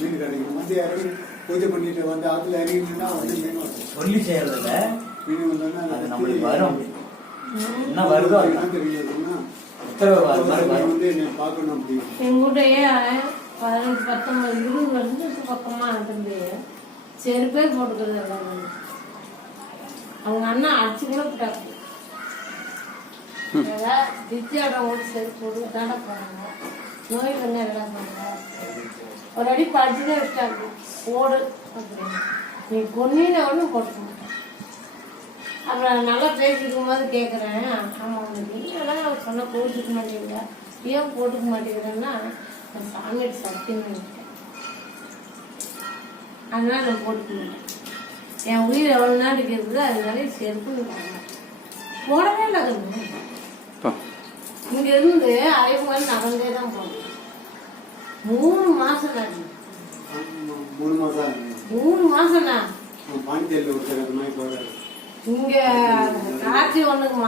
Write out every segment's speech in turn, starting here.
மீன் கிடைக்கும் வந்து இறங்கி பூஜை பண்ணிட்டு வந்து ஆற்றுல இறங்கினா வந்து மீன் வரும். சொல்லி செய்யறதில்ல மீன் வந்தோன்னா அது நம்மளுக்கு வரும். என்ன வருதோ என்ன தெரியுதுன்னா வந்து என்னை பார்க்கணும் அப்படின்னு எங்கூட்டையே 15, 19, 20 வருஷத்துக்கு பக்கமா தம்பி செருப்பே போட்டுக்கிறது எல்லாரும். அவங்க அண்ணா அடிச்சு கூட போட்டாங்க. தித்தியாடம் கூட செருப்பு போட்டு தானே போனாங்க. நோய் வந்து எல்லாம் பண்ணாங்க. ஒரு அடி படிச்சுதான் விட்டாங்க. போடு அப்படின்னு நீ பொண்ணின ஒன்றும் போட்டு அப்புறம் நல்லா பேசிக்கும் போது கேட்குறேன். ஆமாம் உனக்கு நீங்களாம் சொன்ன போட்டுக்க மாட்டேங்கிற ஏன் போட்டுக்க மாட்டேங்கிறேன்னா நான் சாமியோட சத்தியம் நினைக்கிறேன். அதனால நான் போட்டுக்க மாட்டேன். என் உயிர் எவ்வளோ நாளைக்கு இருக்குது அதனால செருப்புன்னு போடவே இல்லை. இங்கே இருந்து அரைவு மாதிரி நடந்தே தான் போனேன். 3 மாசம் தான். 3 மாசம் தான் இங்க காட்சி ஒண்ணுக்கு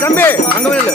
தம்பி அங்க இல்ல